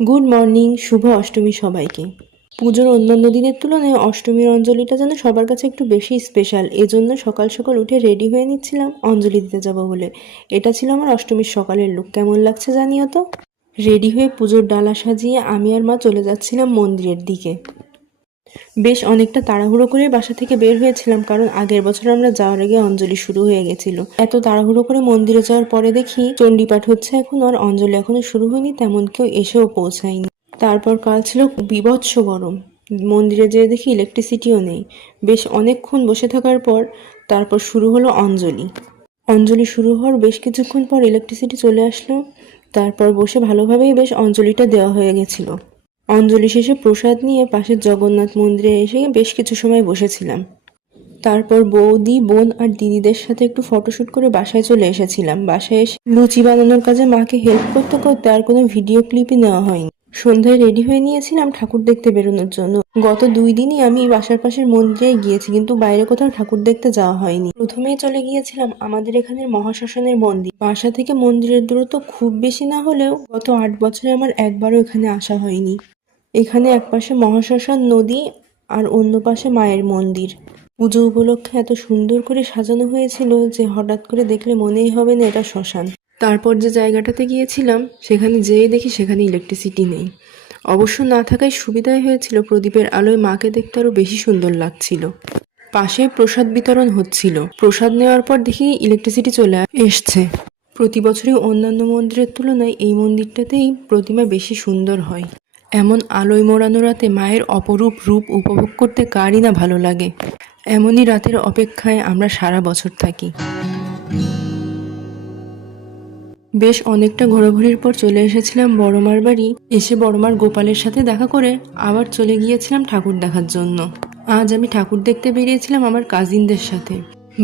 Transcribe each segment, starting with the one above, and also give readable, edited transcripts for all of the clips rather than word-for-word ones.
Good morning, শুভ অষ্টমী সবাইকে। পুজোর অন্যান্য দিনের তুলনায় অষ্টমীর অঞ্জলিটা যেন সবার কাছে একটু বেশি স্পেশাল। এজন্য সকাল সকাল উঠে রেডি হয়ে নিচ্ছিলাম অঞ্জলি দিতে যাব বলে। এটা ছিল আমার অষ্টমীর সকালের লুক। কেমন লাগছে জানিও তো। রেডি হয়ে পুজোর ডালা সাজিয়ে আমি আর মা চলে যাচ্ছিলাম মন্দিরের দিকে। বেশ অনেকটা তাড়াহুড়ো করে বাসা থেকে বের হয়েছিলাম, কারণ আগের বছর আমরা যাওয়ার আগে অঞ্জলি শুরু হয়ে গেছিল। এত তাড়াহুড়ো করে মন্দিরে যাওয়ার পরে দেখি চণ্ডীপাঠ হচ্ছে এখন, আর অঞ্জলি এখনো শুরু হয়নি, তেমন কেউ এসেও পৌঁছায়নি। তারপর কাল ছিল বীভৎস গরম। মন্দিরে যেয়ে দেখি ইলেকট্রিসিটিও নেই। বেশ অনেকক্ষণ বসে থাকার পর তারপর শুরু হলো অঞ্জলি। অঞ্জলি শুরু হওয়ার বেশ কিছুক্ষণ পর ইলেকট্রিসিটি চলে আসলো। তারপর বসে ভালোভাবেই বেশ অঞ্জলিটা দেওয়া হয়ে গেছিল। অঞ্জলি শেষে প্রসাদ নিয়ে পাশের জগন্নাথ মন্দিরে এসে বেশ কিছু সময় বসেছিলাম। তারপর বৌদি, বোন আর দিদিদের সাথে একটু ফটোশুট করে বাসায় চলে এসেছিলাম। বাসায় এসে লুচি বানানোর কাজে মাকে হেল্প করতে করতে আর কোনো ভিডিও ক্লিপই নেওয়া হয়নি। সন্ধ্যায় রেডি হয়ে নিয়েছিলাম ঠাকুর দেখতে বেরোনোর জন্য। গত 2 দিনই আমি বাসার পাশের মন্দিরে গিয়েছি, কিন্তু বাইরে কোথাও ঠাকুর দেখতে যাওয়া হয়নি। প্রথমেই চলে গিয়েছিলাম আমাদের এখানের মহাশ্মশানের মন্দির। বাসা থেকে মন্দিরের দূরত্ব খুব বেশি না হলেও গত 8 বছরে আমার একবারও এখানে আসা হয়নি। এখানে একপাশে মহাশ্মশান নদী আর অন্য পাশে মায়ের মন্দির। পুজো উপলক্ষে এত সুন্দর করে সাজানো হয়েছিল যে হঠাৎ করে দেখলে মনেই হবে না এটা শ্মশান। তারপর যে জায়গাটাতে গিয়েছিলাম সেখানে যেয়ে দেখি সেখানে ইলেকট্রিসিটি নেই। অবশ্য না থাকায় সুবিধাই হয়েছিল, প্রদীপের আলোয় মাকে দেখতে আরো বেশি সুন্দর লাগছিল। পাশে প্রসাদ বিতরণ হচ্ছিল। প্রসাদ নেওয়ার পর দেখি ইলেকট্রিসিটি চলে এসছে। প্রতি বছরই অন্যান্য মন্দিরের তুলনায় এই মন্দিরটাতেই প্রতিমা বেশি সুন্দর হয়। এমন আলোয় মোড়ানো রাতে মায়ের অপরূপ রূপ উপভোগ করতে কারই না ভালো লাগে। এমনই রাতের অপেক্ষায় আমরা সারা বছর থাকি। বেশ অনেকটা ঘোরাঘুরির পর চলে এসেছিলাম বড়মার বাড়ি। এসে বড়মার গোপালের সাথে দেখা করে আবার চলে গিয়েছিলাম ঠাকুর দেখার জন্য। আজ আমি ঠাকুর দেখতে বেরিয়েছিলাম আমার কাজিনদের সাথে।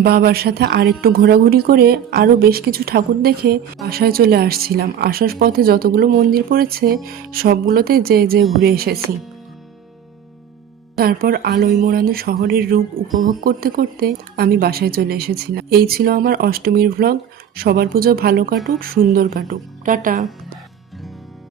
বাবার সাথে আর একটু ঘোরাঘুরি করে আরও বেশ কিছু ঠাকুর দেখে বাসায় চলে আসছিলাম। আসার পথে যতগুলো মন্দির পড়েছে সবগুলোতে যে ঘুরে এসেছি। তারপর আলোয় মোড়ানো শহরের রূপ উপভোগ করতে করতে আমি বাসায় চলে এসেছিলাম। এই ছিল আমার অষ্টমীর ভ্লগ। সবার পুজো ভালো কাটুক, সুন্দর কাটুক। টাটা।